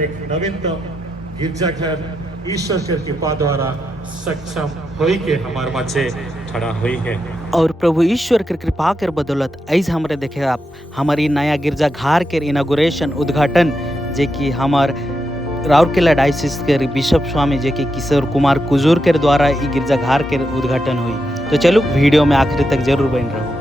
एक नवीनतम गिरजाघर ईश्वर की कृपा द्वारा सक्षम हुई के हमारे मचे खड़ा हुई है। और प्रभु ईश्वर के कृपा के बदौलत ऐसे हमारे देखे आप हमारी नया गिरजा घर के इनागुरेशन उद्घाटन जे कि हमार राउरकेला डायसिस के बिशप स्वामी जे कि किशोर कुमार कुजूर के द्वारा ई गिरजा घर के उद्घाटन हुई। तो चलो वीडियो में आखिर तक जरूर बन रहो।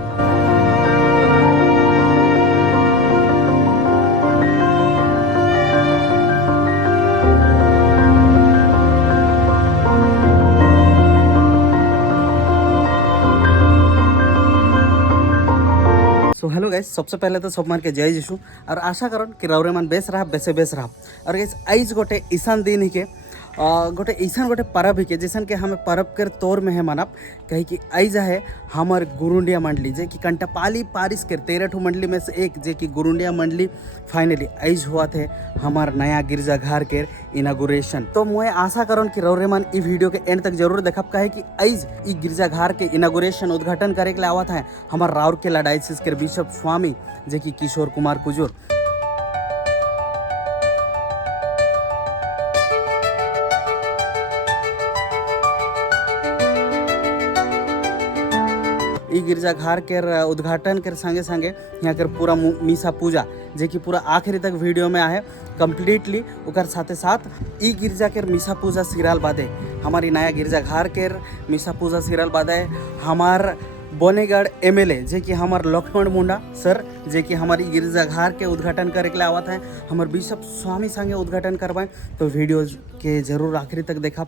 सो हेलो गाइस, सबसे पहले तो सब मार के जय यीशु और आशा करो कि राउरे मन बेस रहा बेसे बेस रहा। और गाइस आइज गोटे ईशान दिन ही के गोटे ईशान गोटे परब ही के जैसन के हमें परब के तौर में है मानब कही कि आइज है हमार गुरुंडिया मंडली जे कि कंटापाली पारिस के 13 मंडली में से एक जे कि गुरुंडिया मंडली फाइनली आइज हुआ थे हमार नया गिरजाघर के इनागुरेशन। तो मुझे आशा करो कि रौरे मन ई वीडियो के एंड तक जरूर देखब कहे कि आइज ई गिरजाघर के इनागुरेशन उद्घाटन करे के लिए आवत है हमार राउरकेला डायसिस के बिशप स्वामी जे कि किशोर कुमार कुजूर। ई गिरजाघर के उद्घाटन के संगे संगे यहाँ के पूरा मीसा पूजा जे कि पूरा आखिरी तक वीडियो में आहे कम्प्लीटली ओकर साथे साथ ई गिरजा के मीसा पूजा सिराल बादे हमारी नया गिरजाघर के मीसा पूजा सिराल बादे हमार बोनेगढ़ एमएलए जे कि हमार लक्ष्मण मुंडा सर जे कि हमारी गिरजाघर के उद्घाटन करे के लिए आवत है हमार बिशप स्वामी संगे उद्घाटन करवाएं। तो वीडियो के जरूर आखिरी तक देखा।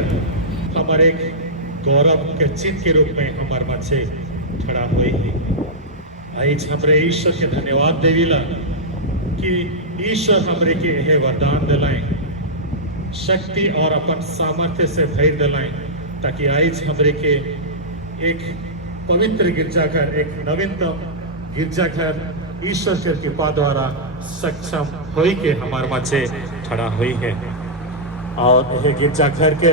कर हमारे एक गौरव के चिन्ह के रूप में हमारे मचे खड़ा हुई है। आज हमरे ईश्वर के धन्यवाद देविला कि ईश्वर हमरे के यह वरदान दिलाएं, शक्ति और अपन सामर्थ्य से धैर्य दिलाएं, ताकि आज हमरे के एक पवित्र गिरजाघर, एक नवीनतम गिरजाघर ईश्वर के कृपा द्वारा सक्षम होई के हमारे मचे खड़ा हुई है। और यह गिरजाघर के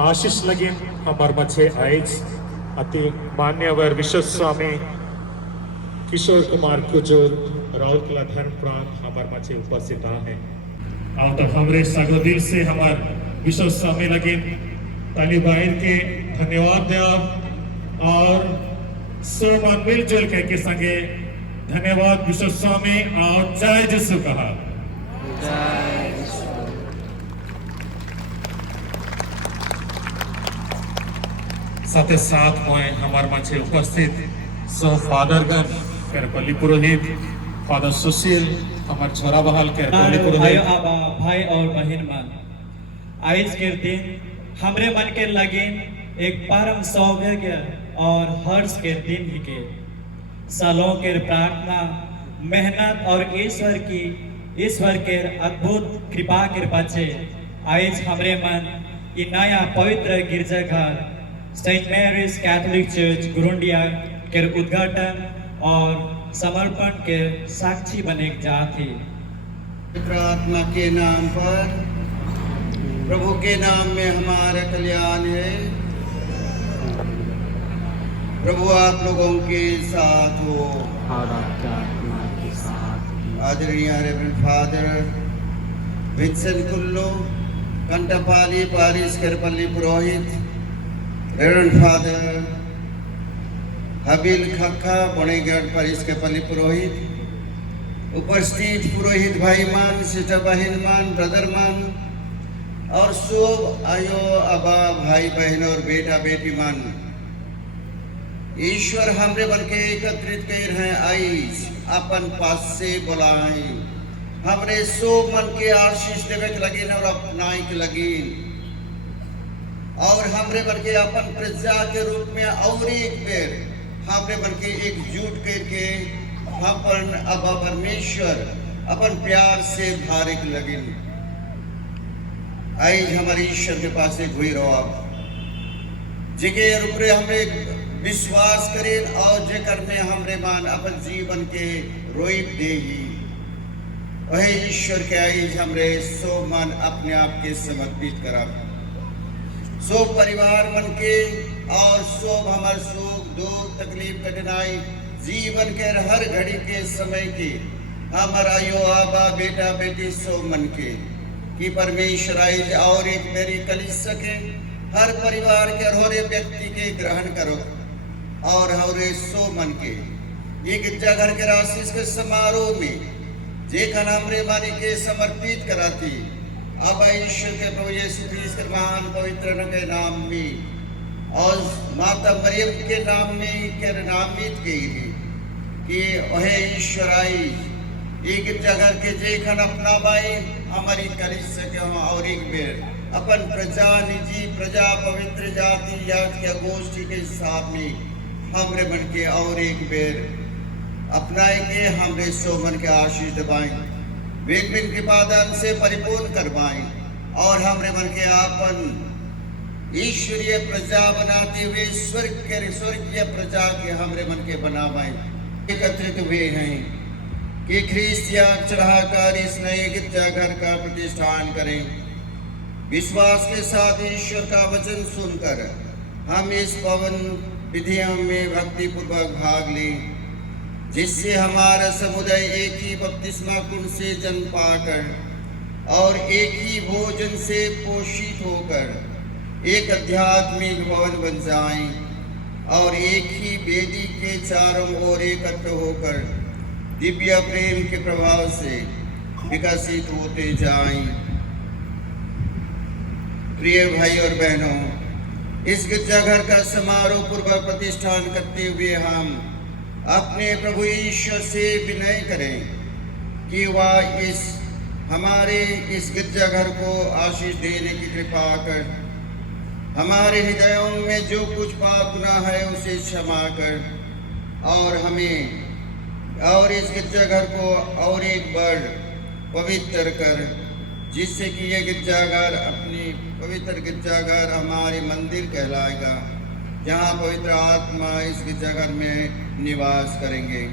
आशीष लगे हमारे मचे आज अति मान्यवर विश्व स्वामी किशोर कुमार कुजूर राउरकेला धर्म प्रांत हमारे मचे उपस्थित हैं। और तो हमरे सगो दिल से हमार विश्व स्वामी लगे तालिबाइन के धन्यवाद दे और सोमन मिलजुल के संगे धन्यवाद विश्व स्वामी और जय यीशु कहा। साथ ही साथ में हमारे मचे उपस्थित सो फादरगण केरपल्ली पुरोहित फादर सुशील हमारे छोरा बहाल केरपल्ली पुरोहित भाई और बहन मन, आज के दिन हमरे मन के लगे एक परम सौभाग्य और हर्ष के दिन ही के सालों के प्रार्थना मेहनत और ईश्वर के अद्भुत कृपा के पाछे आज हमरे मन ये नया पवित्र गिरजाघर सेंट मैरीज कैथोलिक चर्च गुरुंडिया के उद्घाटन और समर्पण के साक्षी बने जाते। पवित्र आत्मा के नाम पर, प्रभु के नाम में हमारा कल्याण है। प्रभु आप लोगों के साथ हो। आदरणीय रेवरेंड फादर विंसेंट कुल्लो कंटापाली पारिस केरपल्ली पुरोहित, रेवरेंड फादर हबील खक्का बणेगढ़ पारिस केरपल्ली पुरोहित, उपस्थित पुरोहित भाई मान, सिस्टर बहन मान, ब्रदर मान और सब आयो अबा भाई बहन और बेटा बेटी मान, ईश्वर हमरे बन के एकत्रित कर हैं आइज अपन पास से बुलाएं, हमरे सो मन के आशीष देवे के लगी और अपनाई के लगी और हमरे बन के अपन प्रजा के रूप में और एक बेर हमरे बन के एकजुट करके अपन अबा परमेश्वर अपन प्यार से भारे के लगी। आज हमारे ईश्वर के पास एक हुई रहो आप जिके ऊपर हमें विश्वास करें और जेकर में हमरे मान अपन जीवन के रोइब देगी वही ईश्वर के आज हमरे सो मन अपने आप के समर्पित करा, सो परिवार मन के और सो हमारे सुख दुख तकलीफ कठिनाई जीवन के हर घड़ी के समय के हमारा यो आबा बेटा बेटी सो मन के कि परमेश्वर आज और एक मेरी कलिस सके हर परिवार के हर व्यक्ति के ग्रहण करो और हरे सो मन के एक गिरजाघर के आशीष के समारोह में जेखन हमरे मानी के समर्पित कराती अब ईश्वर के प्रभु यीशु क्रिस्त के महान पवित्र के नाम में और माता मरियम के नाम में के नामित की कि वह ईश्वर आई एक गिरजाघर के जेखन अपना भाई हमारी कलिस सके और एक बेर अपन प्रजा निजी प्रजा पवित्र जाति याद के गोष्ठी के सामने हमरे मन के और एक बेर अपनाए के हमरे सो मन के आशीष दबाएं, वेग बिन कृपादान से परिपूर्ण करवाएं और हमरे मन के आपन ईश्वरीय प्रजा बनाते हुए स्वर्गीय प्रजा के हमरे मन के बनावाएं। एकत्रित हुए हैं कि ख्रीस्त याग चढ़ाकर इस नए गिरजाघर का प्रतिष्ठान करें। विश्वास के साथ ईश्वर का वचन सुनकर हम इस पवन विधियों में भक्ति पूर्वक भाग लें, जिससे हमारा समुदाय एक ही बपतिस्मा कुंड से जन्म पाकर और एक ही भोजन से पोषित होकर एक आध्यात्मिक भवन बन जाए और एक ही वेदी के चारों ओर एकत्र होकर दिव्य प्रेम के प्रभाव से विकसित होते जाएं। प्रिय भाई और बहनों, इस गिरजाघर का समारोह पूर्वक प्रतिष्ठान करते हुए हम अपने प्रभु ईश्वर से विनय करें कि वह इस हमारे इस गिरजाघर को आशीष देने की कृपा कर हमारे हृदयों में जो कुछ पाप गुनाह है उसे क्षमा कर और हमें और इस गिरजाघर को और एक बार पवित्र कर, जिससे कि ये गिरजाघर अपनी पवित्र गिरजाघर हमारे मंदिर कहलाएगा, जहाँ पवित्र आत्मा इस गिरजाघर में निवास करेंगे।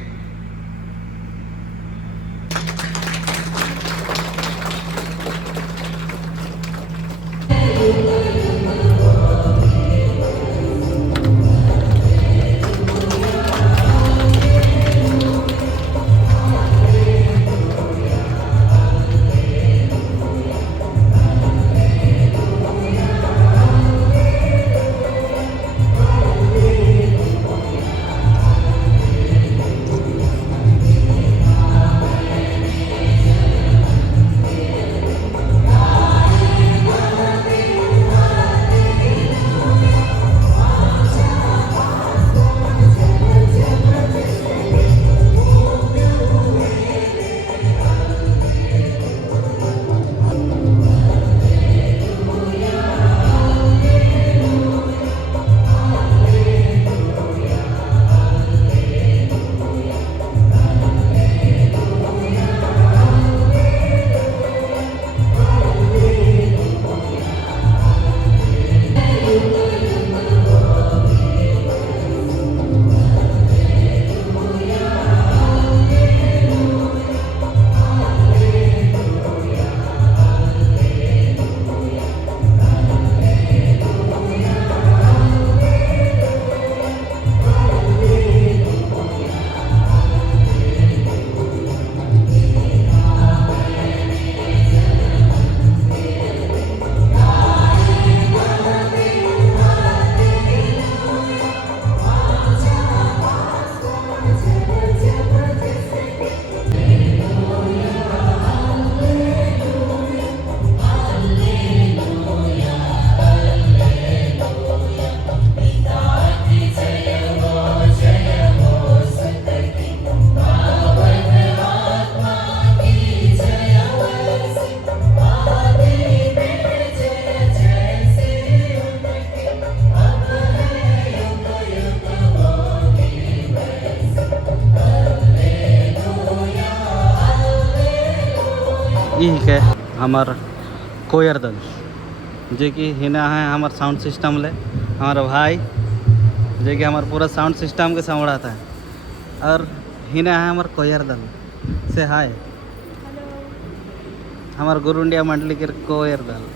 ठीक है हमार कोयर दल जे कि हिना है हमार साउंड सिस्टम ले हमारा भाई जे कि हमार पूरा साउंड सिस्टम के संभालता है और हिना है हमार कोयर दल से हाय हमार गुरु इंडिया मंडली के कोयर दल।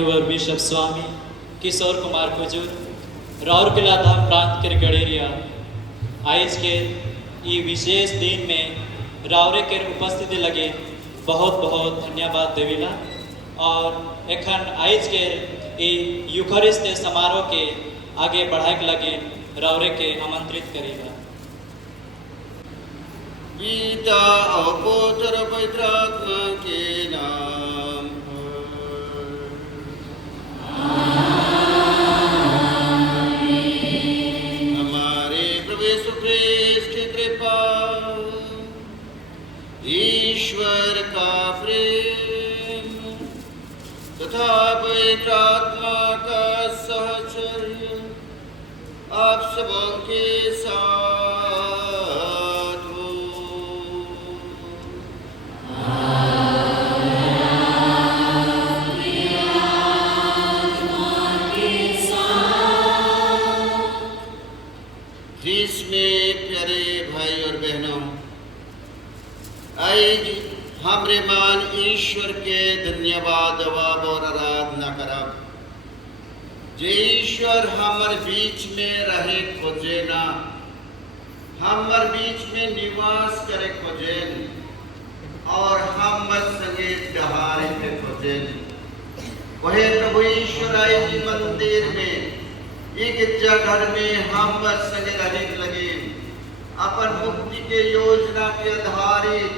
मान्यवर बिशप स्वामी किशोर कुमार कुजूर राउरकेला धाम प्रांत के गड़ेरिया आइज के ये विशेष दिन में रावरे के उपस्थिति लगे बहुत बहुत धन्यवाद देविला और एखन आइज के ये यूखरिस्ट समारोह के आगे बढ़ाए के लगे रावरे के आमंत्रित करेगा। पिता और पुत्र और पवित्र आत्मा के नाम हमारे प्रभु यीशु ख्रीस्त की कृपा, ईश्वर का प्रेम तथा पवित्र आत्मा का सहचर्य आप सबों के साथ हो। ख्रीस्त में प्यारे भाई और बहनों, आज हमरे मान ईश्वर के धन्यवाद और आराधना करब जे ईश्वर हमर बीच में रहे खोजेना, हमर बीच में निवास करे खोजेन और हमर संगे डहारे के खोजेन। वही प्रभु ईश्वर आए मंदिर में एक गिरजा घर में हमर संगे रहे लगे अपन मुक्ति के योजना के आधारित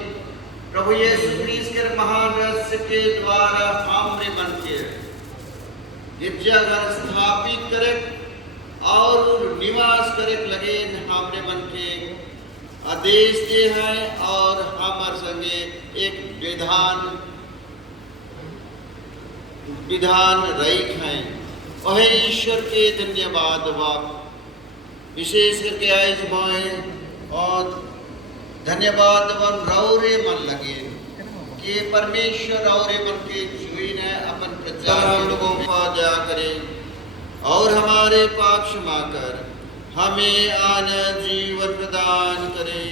प्रभु यीशु ख्रीस्त के महान रहस्य के द्वारा हमरे मन के गिरजाघर स्थापित करे और निवास करे लगे हमरे मन के आदेश दे है और हमार संगे एक विधान रही है। वह ईश्वर के धन्यवाद विशेष करके आज मैं और धन्यवाद रौरे मन लगे कि परमेश्वर रौरे मन के छुई ने अपन प्रजा हम लोगों को दया करे और हमारे पाप क्षमा कर हमें आनंद जीवन प्रदान करे।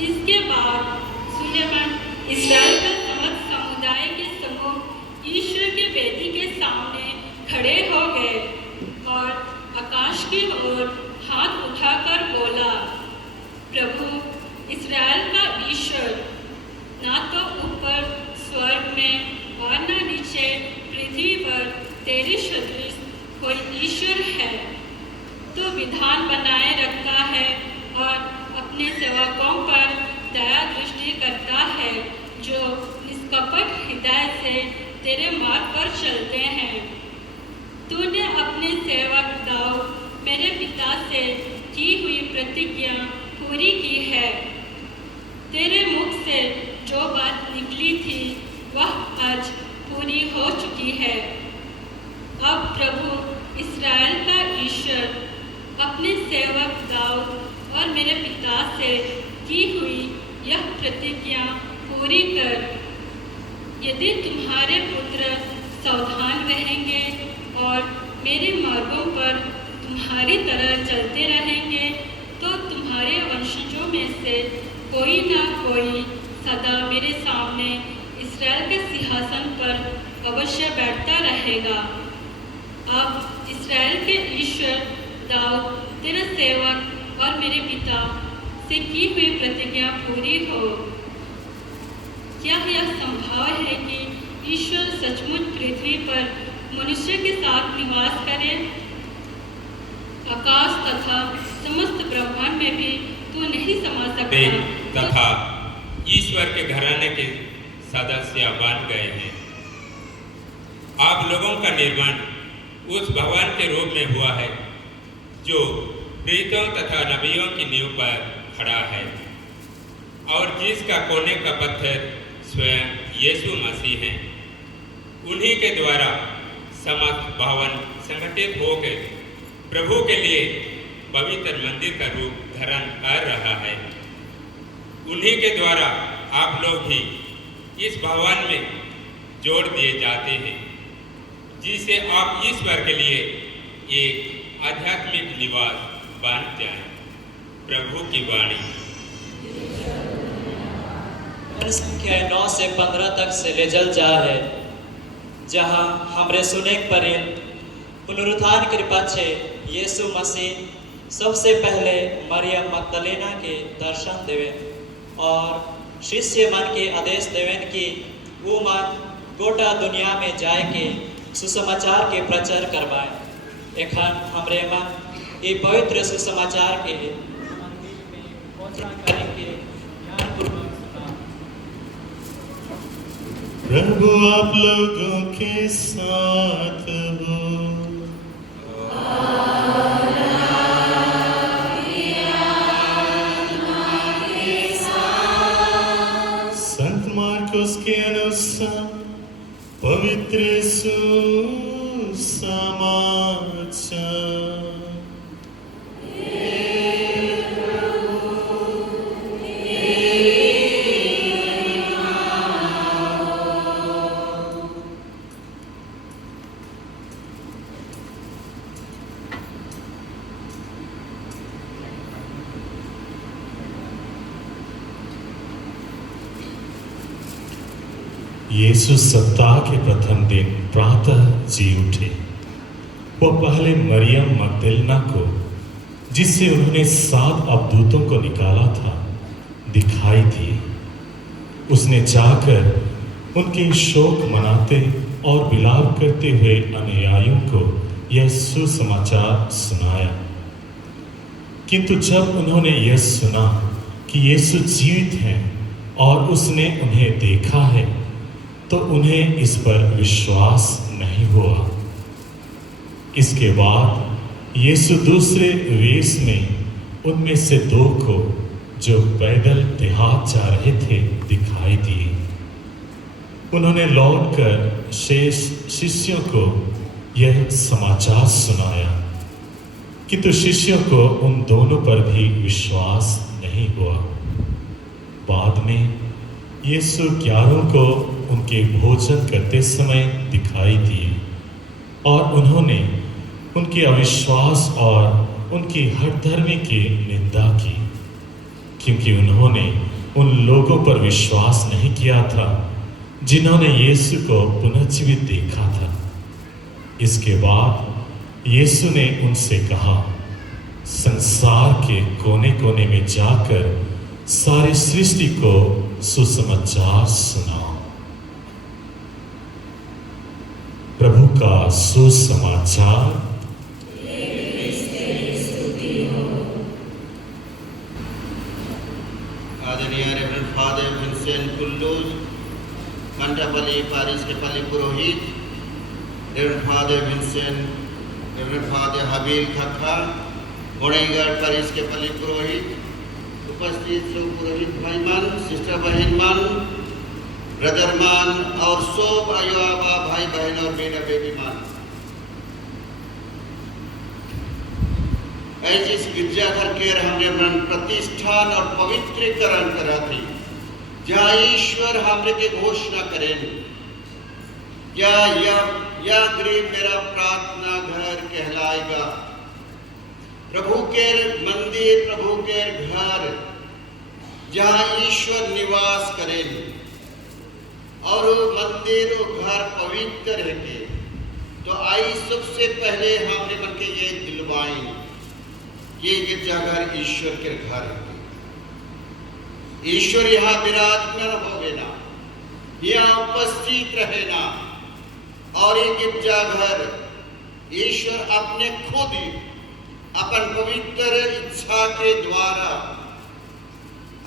इसके बाद सुलेमान इस्राएल का समस्त समुदाय के समूह ईश्वर के वेदी के सामने खड़े हो गए और आकाश की ओर हाथ उठाकर बोला, प्रभु इस्राएल का ईश्वर, ना तो ऊपर स्वर्ग में तेरे सदृश कोई ईश्वर है। तो विधान बनाए रखता है और अपने सेवकों पर दया दृष्टि करता है, जो निष्कपट हृदय से तेरे मार्ग पर चलते हैं। तूने अपने सेवक दाऊद मेरे पिता से की हुई प्रतिज्ञा पूरी की है। तेरे मुख से जो बात निकली थी वह आज पूरी हो चुकी है। अब प्रभु इस्राएल का ईश्वर अपने सेवक दाऊद और मेरे पिता से की हुई यह प्रतिज्ञा पूरी कर। यदि तुम्हारे पुत्र सावधान रहेंगे और मेरे मार्गों पर तुम्हारी तरह चलते रहेंगे, तो तुम्हारे वंशजों में से कोई ना कोई सदा मेरे सामने इस्राएल के सिंहासन पर अवश्य बैठता रहेगा। अब इस्राएल के ईश्वर दाऊद तेरा सेवक और मेरे पिता से की हुई प्रतिज्ञा पूरी हो। क्या यह संभव है कि ईश्वर सचमुच पृथ्वी पर मनुष्य के साथ निवास करे? आकाश तथा समस्त ब्रह्मांड में भी तू नहीं समा सकता। तथा ईश्वर के घराने के सदस्य बन गए हैं। आप लोगों का निर्माण उस भगवान के रूप में हुआ है जो प्रीतों तथा नबियों की नींव पर खड़ा है, और जिसका कोने का पत्थर स्वयं यीशु मसीह है। उन्हीं के द्वारा समस्त भवन संगठित होकर प्रभु के लिए पवित्र मंदिर का रूप धारण कर रहा है। उन्हीं के द्वारा आप लोग भी इस भवन में जोड़ दिए जाते हैं, जिसे आप ईश्वर के लिए एक आध्यात्मिक निवास बन जाए। प्रभु की वाणी। संख्या 9 से 15 तक से ले जल जा है, जहाँ हमरे सुने पर पुनरुत्थान कृपा छे यीशु मसीह सबसे पहले मरियम मगदलेना के दर्शन देवे और शिष्य मन के आदेश देवेन कि वो मन गोटा दुनिया में जाए के सुसमाचार के प्रचार करवाए। एखन हमरे मन ये पवित्र सुसमाचार के करेंगे। प्रभु आप लोगों के साथ हो। संत मार्कुस के अनुसार पवित्र सुसमाचार। यीशु सप्ताह के प्रथम दिन प्रातः जी उठे। वो पहले मरियम मगदलेना को, जिससे उन्होंने 7 अवधूतों को निकाला था, दिखाई दी। उसने जाकर उनके शोक मनाते और विलाप करते हुए अनुयायियों को यह सुसमाचार सुनाया। किंतु जब उन्होंने यह सुना कि यीशु जीवित हैं और उसने उन्हें देखा है, तो उन्हें इस पर विश्वास नहीं हुआ। इसके बाद यीशु दूसरे वेश में उनमें से 2 को, जो पैदल देहात जा रहे थे, दिखाई दिए। उन्होंने लौटकर शेष शिष्यों को यह समाचार सुनाया, किंतु शिष्यों को उन दोनों पर भी विश्वास नहीं हुआ। बाद में यीशु 11 को उनके भोजन करते समय दिखाई दिए और उन्होंने उनके अविश्वास और उनकी हठधर्मी की निंदा की, क्योंकि उन्होंने उन लोगों पर विश्वास नहीं किया था जिन्होंने यीशु को पुनर्जीवित देखा था। इसके बाद यीशु ने उनसे कहा, संसार के कोने कोने में जाकर सारी सृष्टि को सुसमाचार सुनाओ। प्रभु का सुसमाचार। आदरणीय रेवरेंड फादर विंसेंट कुल्लूज, मंटापल्ली पारिश के पल्ली पुरोहित, reverend father Vincent, reverend father Habil Khakha, Godegarh पारिश के पल्ली पुरोहित, उपस्थित सब पुरोहित भाईमान, सिस्टर बहनमान, ब्रदरमान और सब आयुआबा भाई बहन और बेटा बेबीमान, ऐसे इस गिरजाघर के हमने मन प्रतिष्ठान और पवित्रीकरण करा थी, जहाँ ईश्वर हमने के घोषणा करें, क्या यह गृह मेरा प्रार्थना घर कहलाएगा। प्रभु के मंदिर, प्रभु के घर, जहाँ ईश्वर निवास करें और मंदिर और घर पवित्र रहे। तो आई सबसे पहले हमने मन के ये दिलवाएं, ये गिरजाघर ईश्वर के घर है। ईश्वर यहाँ विराजमान होवे ना, यहाँ उपस्थित रहे ना, और ये गिरजाघर ईश्वर अपने खुद अपन पवित्र इच्छा के द्वारा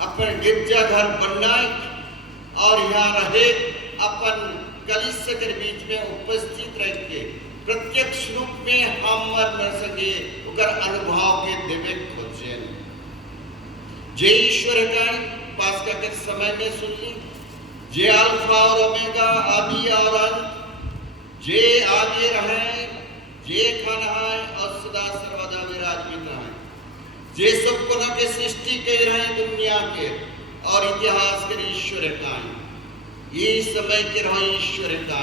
अपन गिरजाघर बनाए और यहाँ रहे, अपन कलीसिया के बीच में उपस्थित रह के प्रत्यक्ष रूप में हम न सके उकर अनुभव के देवे खोजे। जे ईश्वर का पास्का के समय में सुन ली, जे अल्फा और ओमेगा, आदि और अंत, जे आगे रहे, जे खाना है और सदा सर्वदा विराजमान रहे, जे सब को न के सृष्टि के रहे दुनिया के और इतिहास के ईश्वर का ये समय के रहे ईश्वर का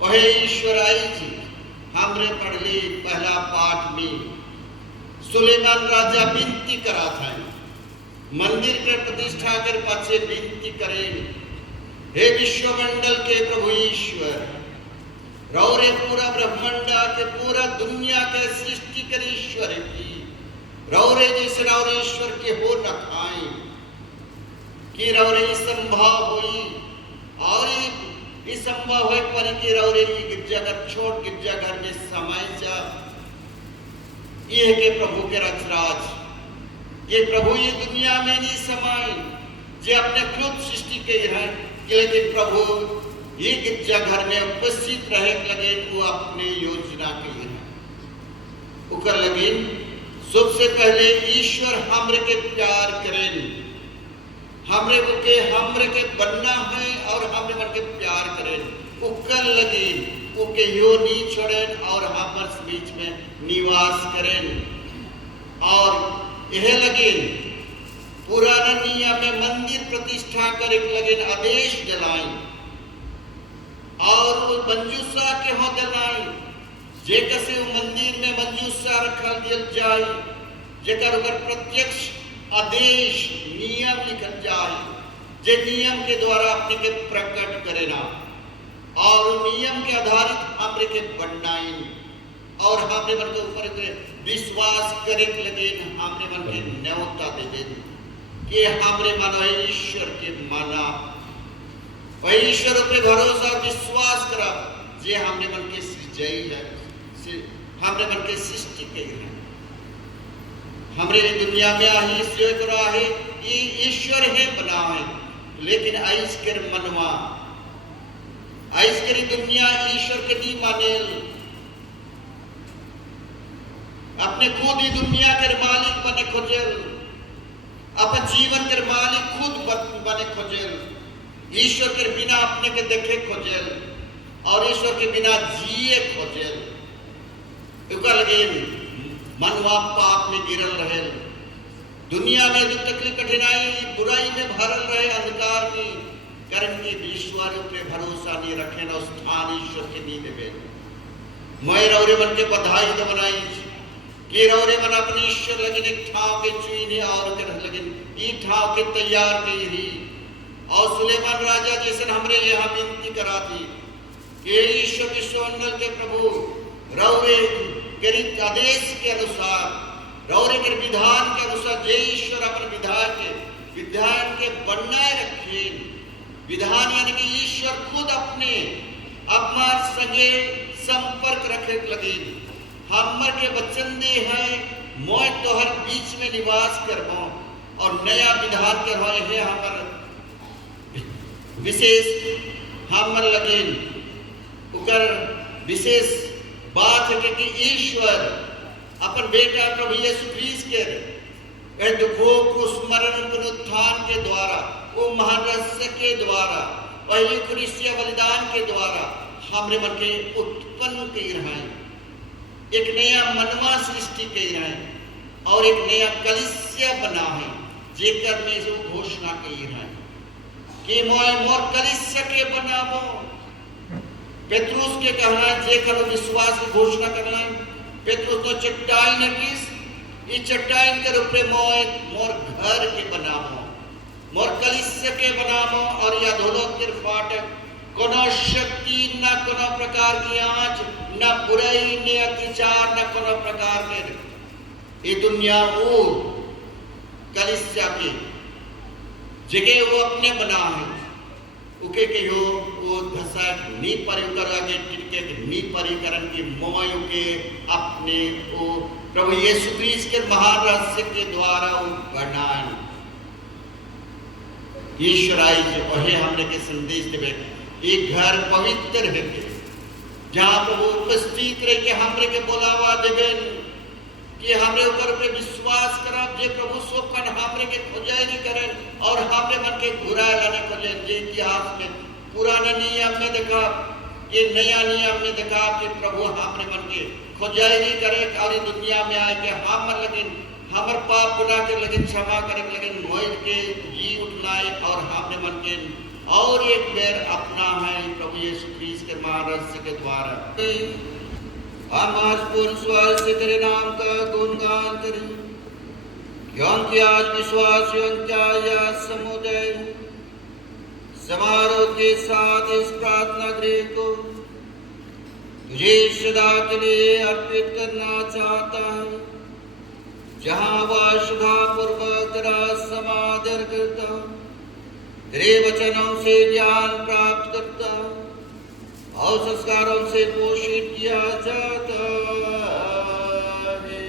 वह ईश्वर आई जी। हमने पढ़ ली पहला पाठ में सुलेमान राजा विनती करा था, मंदिर के प्रतिष्ठा कर पाछे विनती करें, हे विश्वमंडल के प्रभु ईश्वर, रौरे पूरा ब्रह्मांडा के पूरा दुनिया के सृष्टि कर ईश्वर की रौरे जैसे रौरे ईश्वर के हो न खाए कि रौरे संभव हुई और संभव है पर कि रौरे की गिरजाघर छोट गिरजाघर में समय जा ये के प्रभु के रचराज, ये प्रभु ये दुनिया में नहीं समाये, जे अपने खुद सृष्टि के हैं, लेकिन प्रभु ये गिरजाघर में उपस्थित रहे लगे वो अपने योजना के हैं उकर लगे। सबसे पहले ईश्वर हमरे के प्यार करें, हमरे के बनना है और हमरे मन के प्यार करें उकर लगे उके यो नहीं छोड़ें और हमर बीच में निवास करें। और यह लगे पुराना नियम में मंदिर प्रतिष्ठा करे लगे आदेश दिलाएं और वो मंजूसा के हो दिलाएं, जे कसे मंदिर में मंजूसा रखल दिल जाए, जेकर ऊपर प्रत्यक्ष आदेश नियम लिखल जाए, जे नियम के द्वारा अपने के प्रकट करेना और नियम के आधारित हमरे के बननाई और हमरे मन के ऊपर विश्वास करे लगे, हमरे मन के न्योता दे दे कि हमरे मन ईश्वर के माना और ईश्वर पे भरोसा विश्वास करा, जे हमरे मन के सृजई है, हमरे मन के सृष्टि के है, हमरे दुनिया में आही इसलिए करा है ये ईश्वर है बना है, लेकिन आइस के मनवा आइस के दुनिया ईश्वर के दी माने, अपने खुद ही दुनिया के मालिक बने खोजेल, अपन जीवन के मालिक खुद बने खोजेल, ईश्वर के बिना अपने के देखे खोजेल और ईश्वर के बिना जिए खोजेल। लगे मनवा पाप में गिरल रहे, दुनिया में जो तकलीफ कठिनाई बुराई में भरल रहे, अंधकार की कारण के ईश्वर पे भरोसा नहीं रखे न स्थान ईश्वर के नहीं देवे। मैं रौरे मन के बधाई तो बनाई कि रौरे मन अपने ईश्वर लगे एक ठाव के चुईने और कर लगे ई ठाव के तैयार के ही और सुलेमान राजा जैसे हमरे यहाँ विनती करा थी कि ईश्वर विश्वमंडल के प्रभु रौरे के आदेश के अनुसार रौरे के विधान के अनुसार जे ईश्वर अपने विधान के बनाए रखे, विधान यानी कि ईश्वर खुद अपने हमार संगे संपर्क रखे लगे। हमर के वचन दे है मोय तोहर बीच में निवास करबो और नया विधान के होए है हमर विशेष हमर लगे उकर विशेष बात है कि ईश्वर अपन बेटा प्रभु यीशु ख्रीस्त के दुखों को स्मरण पुनरुत्थान के द्वारा वो महारहस्य के द्वारा पहले क्रिस्तीय बलिदान के द्वारा हमरे मन के उत्पन्न कर रहे हैं, एक नया मनवा सृष्टि कर रहे हैं और एक नया कलिसिया बना है जेकर में जो घोषणा कर रहे हैं कि मोर कलिसिया के बनाबो। पेट्रोस के कहना जेकर विश्वास की घोषणा करना पेट्रोस तो चट्टान किस ये चट्टान के रूप में मोर घर के बनाबो, मोर कलिसिया के बनाबो और या धोलोक के फाटक कोनो शक्ति न कोनो प्रकार की आँच न बुराई न अत्याचार न कोनो प्रकार के ये दुनिया वो कलिसिया की जगह वो अपने बना है उके के यो वो धसा नी परिकर आगे टिके नी परिकरण की मोय के अपने वो प्रभु यीशु ख्रीस्त के महान रहस्य के द्वारा वो बनान ईश्वर आई जो वही हमने के संदेश देवे एक घर पवित्र है जहाँ पर वो उपस्थित रह के हमरे के बोलावा देवे कि हमरे ऊपर पे विश्वास करब जे प्रभु सोकन हमरे के खोजाई नहीं करें और हमरे मन के घुराए लाने खोजे जे इतिहास में पुराने नियम में देखा ये नया नियम में देखा कि प्रभु हमरे मन के खोजाई नहीं करे और दुनिया में आए के हम लेकिन हमर पाप गुनाह के लेकिन क्षमा करे लेकिन मोह के जी उठलाए और हमरे मन के और एक बेर अपना है प्रभु यीशु ख्रीस्त के महान रहस्य के द्वारा हम आज पूर्ण विश्वास से तेरे नाम का गुणगान करें क्योंकि आज विश्वासियों या समुदाय समारोह के साथ इस प्रार्थना गृह को तुझे सदा के लिए अर्पित करना चाहता है जहाँ वह श्रद्धा पूर्वक तेरा समादर करता तेरे वचनों से ज्ञान प्राप्त करता और संस्कारों से पोषित किया जाता है।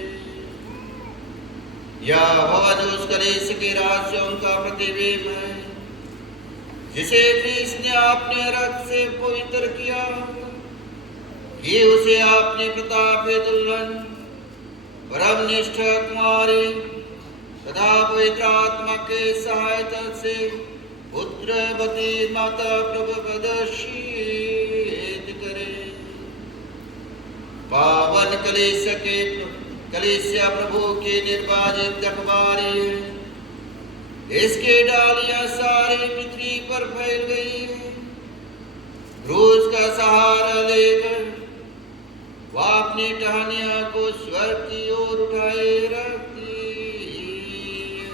यह भवन उस कलेश के रहस्यों का प्रतिबिंब है जिसे ख्रीस्त ने अपने रक्त से पवित्र किया कि उसे अपने प्रताप दुल्हन परम निष्ठा कुमारी तथा पवित्र आत्मा के सहायता से पुत्रवती माता प्रभु प्रदर्शित करे। पावन कलीसिया प्रभु के निर्वाचित रखवारी है। इसके डालियां सारी पृथ्वी पर फैल गई है। क्रूस का सहारा लेकर वह अपनी टहनियां को स्वर्ग की ओर उठाए रखती है।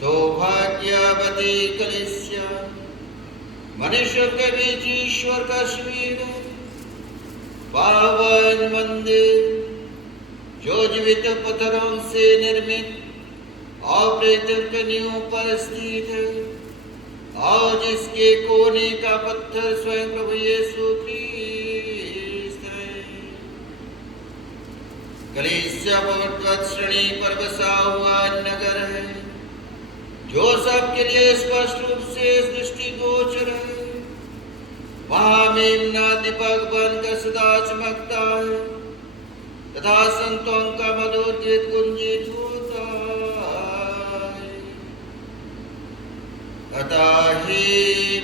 सौभाग्यवती कलीसिया मनुष्य के बीच ईश्वर का शिविर है। पावन मंदिर जो जीवित पत्थरों से निर्मित और प्रेतों नींव पर स्थित है और जिसके कोने का पत्थर स्वयं प्रभु यीशु ख्रीस्त है। कलीसिया पर्वत श्रेणी पर बसा हुआ नगर है जो सबके लिए स्पष्ट रूप से दृष्टिगोचर है। वहां मेमना दीपक बनकर सदा चमकता है तथा संतों का मधुर गीत गुंजित होता है। अतः हे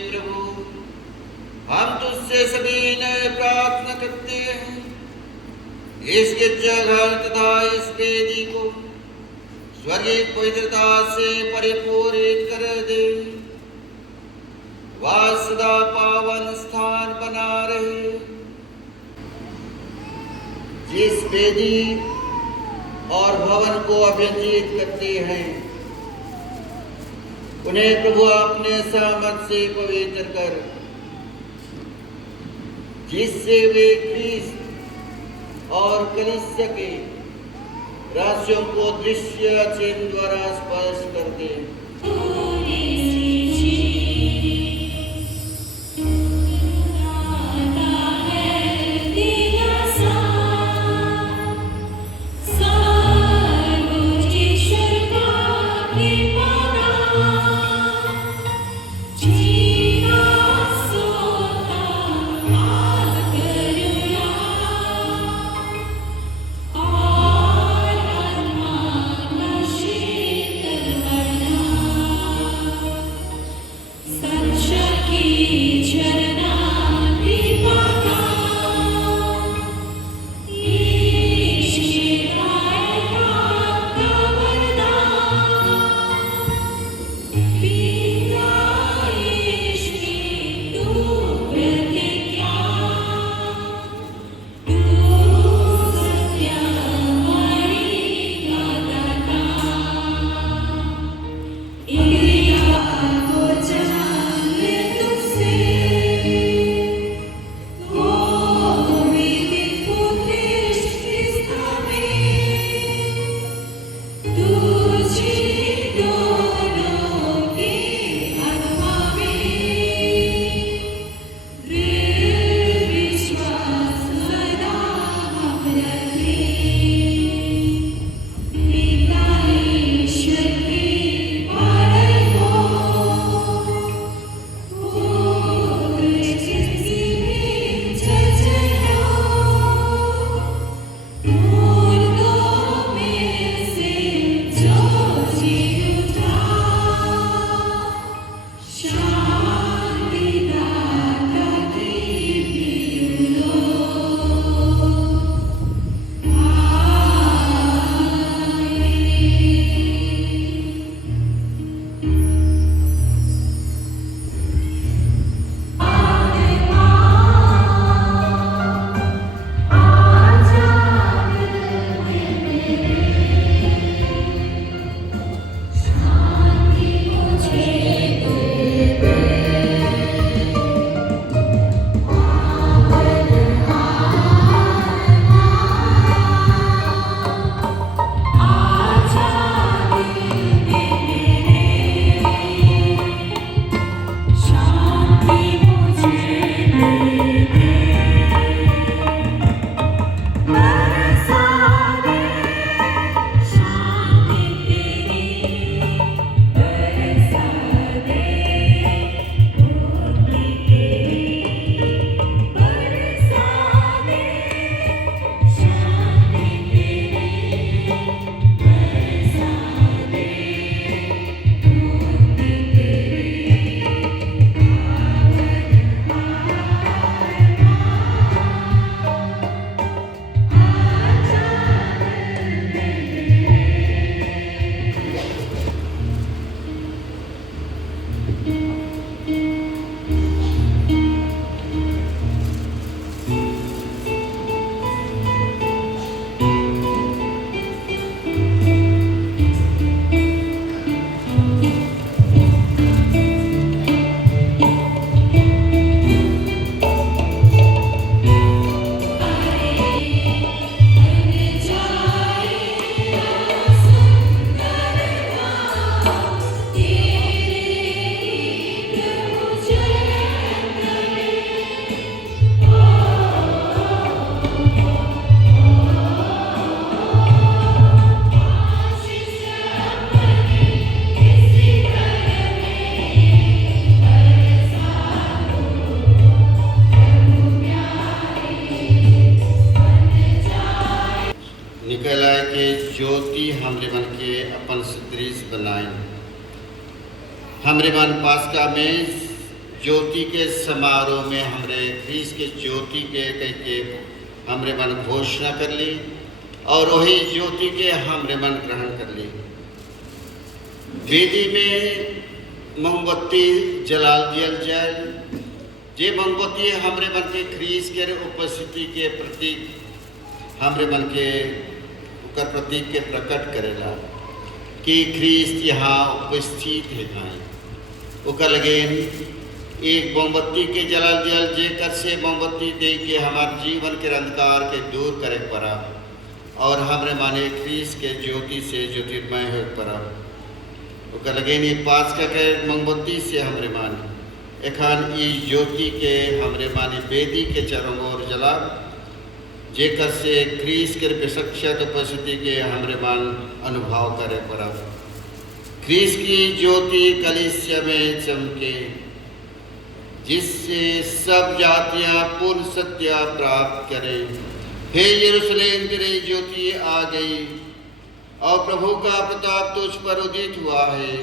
प्रभु हम तुझसे सभी नए प्रार्थना करते हैं इस गिरजाघर तथा इस वेदी को स्वर्गीय पवित्रता से परिपूरित कर दे। वह सदा पावन स्थान बना रहे। जिस वेदी और भवन को अभिजीत करते हैं उन्हें प्रभु अपने सामर्थ से पवित्र कर जिससे वे ख्रीस्त और कलीसिया के रहस्यों को दृश्य चिन्ह द्वारा स्पर्श कर दे। निकला के ज्योति हमरे मन के अपन सदृश बनाए। हमरे मन पास्का में ज्योति के समारोह में हमरे ख्रीस के ज्योति के कह के हमरे मन घोषणा कर ली और वही ज्योति के हमरे मन ग्रहण कर ली। वेदी में मोमबत्ती जलाल दियल जाए। जे मोमबत्ती हमरे मन के ख्रीस के उपस्थिति के प्रतीक हमरे मन के उकर प्रतीक के प्रकट करेला कि ख्रीस्त यहाँ उपस्थित है। उकर लगे एक मोमबत्ती के जलाल दियल जेकर से मोमबत्ती दे के हमारे जीवन के अंधकार के दूर करे पड़ा और हमरे माने ख्रीस्त के ज्योति से ज्योतिर्मय हो पड़ा। उकर लगे नी पास के मोमबत्ती से हमरे माने एखान ई ज्योति के हमरे माने वेदी के चारों ओर जला जेकर से ख्रीस के विशक्षत उपस्थिति के हमरे मान अनुभव करे पड़ा। ख्रीस की ज्योति कलीसिया में चमके जिससे सब जातियां पूर्ण सत्य प्राप्त करें। हे यरूशलेम तेरी ज्योति आ गई और प्रभु का प्रताप तुझ पर उदित हुआ है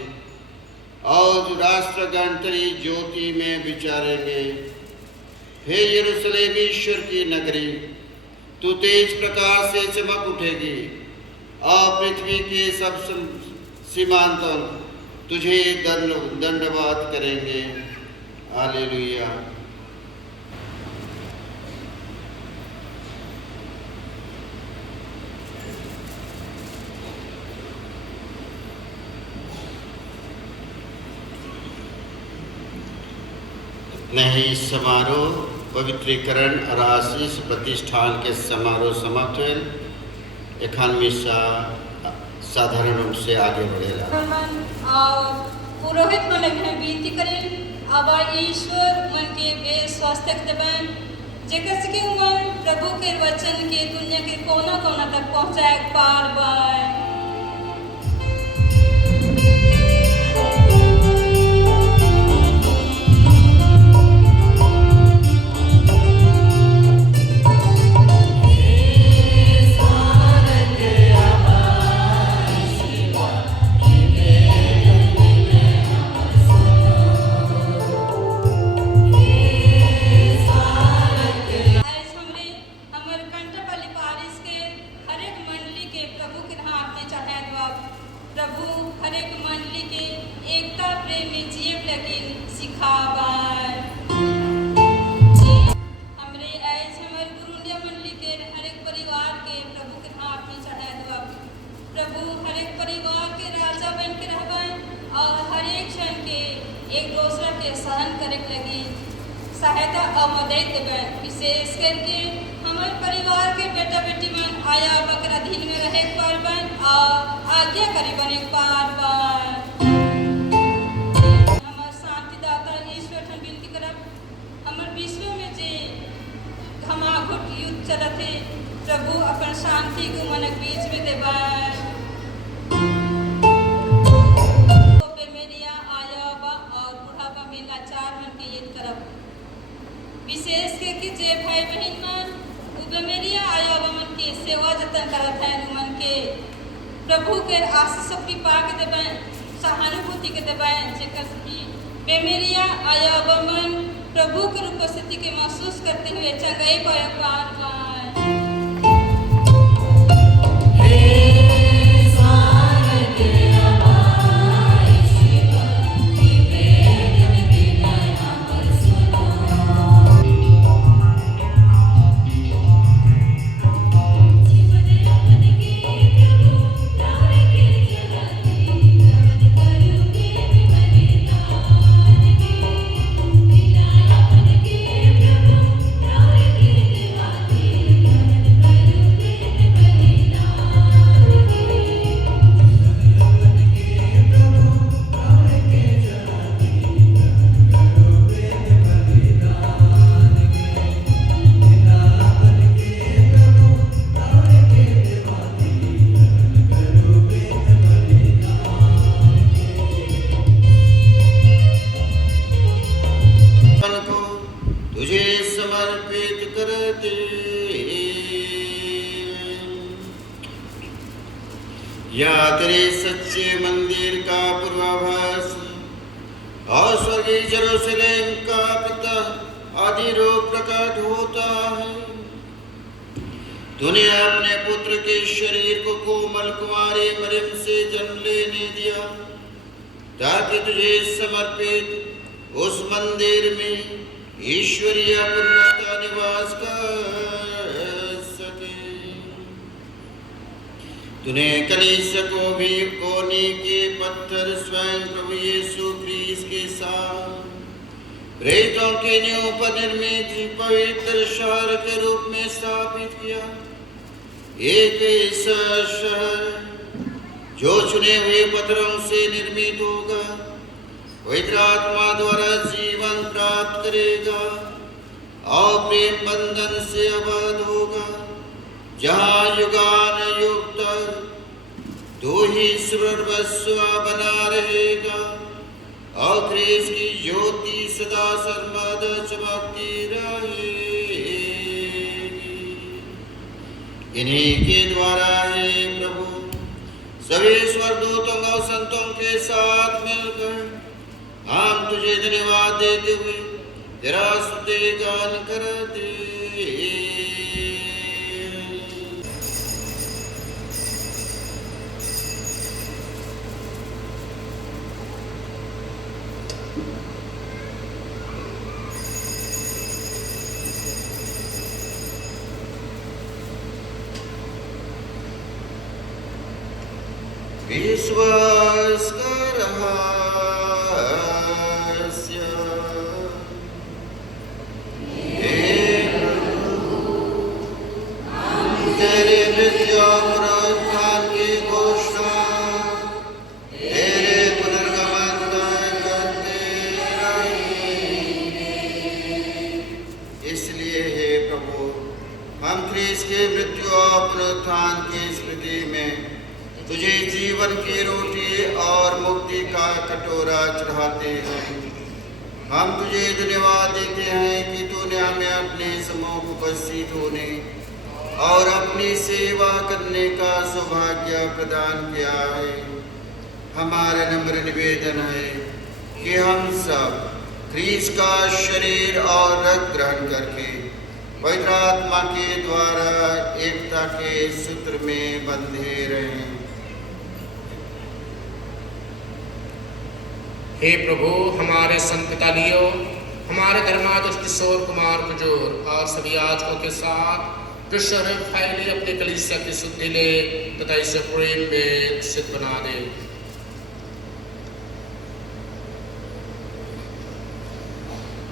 और राष्ट्रगण तेरी ज्योति में विचारेंगे। हे यरूशलेम ईश्वर की नगरी तू तेज प्रकाश से चमक उठेगी और पृथ्वी के सब सीमांतों तुझे दंडवत करेंगे। हालेलुया। नहीं समारोह पवित्रीकरण और आशीष प्रतिष्ठान के समारोह समाप्त हुए। एखान मिसा साधारण रूप से आगे बढ़ेला। पुरोहित मन में विनती करें अब ईश्वर मन के वे स्वास्थ्य देवें जेकर से कि मन प्रभु के वचन के दुनिया के कोना कोना तक पहुंचाए पार बाय। सहायता और मदद देवें। विशेष करके हमारे परिवार के बेटा बेटी मन आया बकर अधीन में रहे पारबन और आज्ञा करी बने पारबन। हमारे शांतिदाता ईश्वर ठन विनती करब हमारे विश्व में जे घमाघुट युद्ध चलत है प्रभु अपन शांति को मनक बीच में देवें। विशेष करके जे भाई बहन मन उबेमेरिया आया मन की सेवा जतन करत है मन के प्रभु के आशीष कृपा के देवें सहानुभूति के देवें जेकर की बेमेरिया आया मन प्रभु के उपस्थिति के महसूस करते हुए चंगाई पाया पार करते। या तेरे सच्चे मंदिर का पूर्वाभास और स्वर्गीय यरूशलेम का प्रत्यक्ष आदि रूप प्रकट होता है। तूने अपने पुत्र के शरीर को कोमल कुमारी मरियम से जन्म लेने दिया, ताकि तुझे समर्पित उस मंदिर में ईश्वरीय पूर्णता निवास कर सके। तूने कलीसिया को भी कोने के पत्थर स्वयं प्रभु यीशु क्रिस्त के साथ प्रेतों के न्याय पर निर्मित पवित्र शहर के रूप में स्थापित किया। एक ऐसा शहर जो चुने हुए पत्थरों से निर्मित होगा, पवित्र आत्मा द्वारा जीवन प्राप्त करेगा और प्रेम बंधन से आबद्ध होगा, जहाँ युगान युग तक तू ही सर्वस्व बना रहेगा और क्रिस्त की ज्योति सदा सर्वदा चमकती रहेगी। इन्हीं के द्वारा हे प्रभु सभी स्वर्गदूतों और संतों के साथ मिलकर हम तुझे धन्यवाद देते हुए तेरा स्तुति गान करते। विश्वास कर तेरे मृत्यु पुनरुत्थान की घोषणा तेरे पुनर्गमन करते रहेंगे। इसलिए हे प्रभु हम क्रिस्त के मृत्यु और पुनरुत्थान की स्मृति में तुझे जीवन की रोटी और मुक्ति का कटोरा चढ़ाते हैं। हम तुझे धन्यवाद देते हैं कि तूने हमें अपने सम्मुख उपस्थित होने और अपनी सेवा करने का सौभाग्य प्रदान किया है। हमारा नम्र निवेदन है कि हम सब क्रिस्त का शरीर और रक्त ग्रहण करके पवित्र आत्मा के द्वारा एकता के सूत्र में बंधे रहें। हे प्रभु, हमारे संत पिता लियो, हमारे धर्माध्यक्ष किशोर कुमार कुजूर और सभी याजकों के साथ जो शरीर फैले अपने कलीसिया की शुद्धि ले तथा इसे प्रेम में सिद्ध बना दे।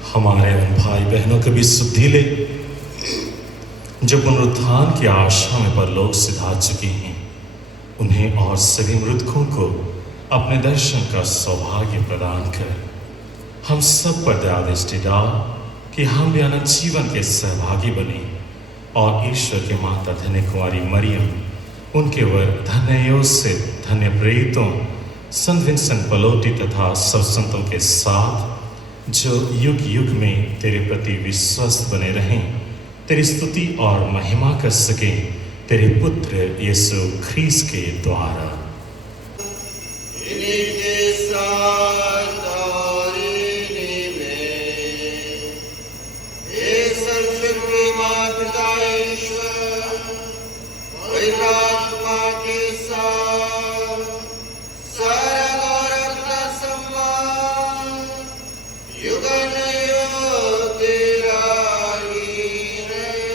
हमारे उन भाई बहनों की भी शुद्धि ले जो पुनरुत्थान की आशा में परलोक सिधा चुके हैं। उन्हें और सभी मृतकों को अपने दर्शन का सौभाग्य प्रदान कर हम सब पर दया दृष्टि डाल कि हम भी अनंत जीवन के सहभागी बने और ईश्वर की माता धन्य कुमारी मरियम, उनके वर धन्य योसेफ, धन्य प्रेरितों, संत विंसेंट पलोटी तथा सब संतों के साथ जो युग युग में तेरे प्रति विश्वस्त बने रहें, तेरी स्तुति और महिमा कर सके तेरे पुत्र यीशु ख्रीस्त के द्वारा। इनके साथ और इनमें एक सर्वशक्ति माता ईश्वर पवित्र आत्मा के साथ सारा गौरव का सम्मान युगन युग तेरा ही रहे।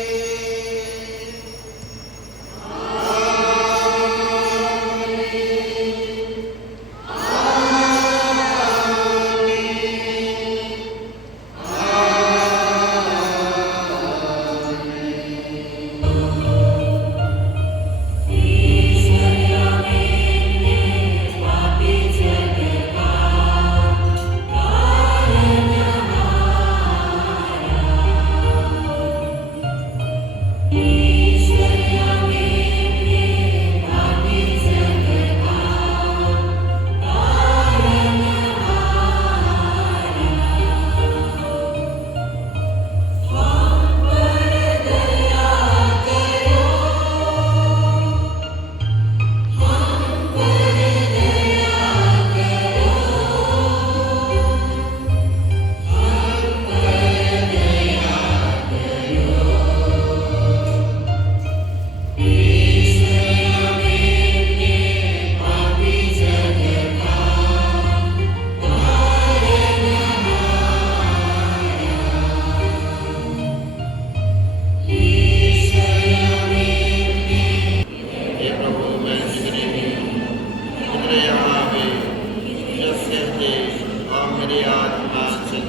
आदिकाल से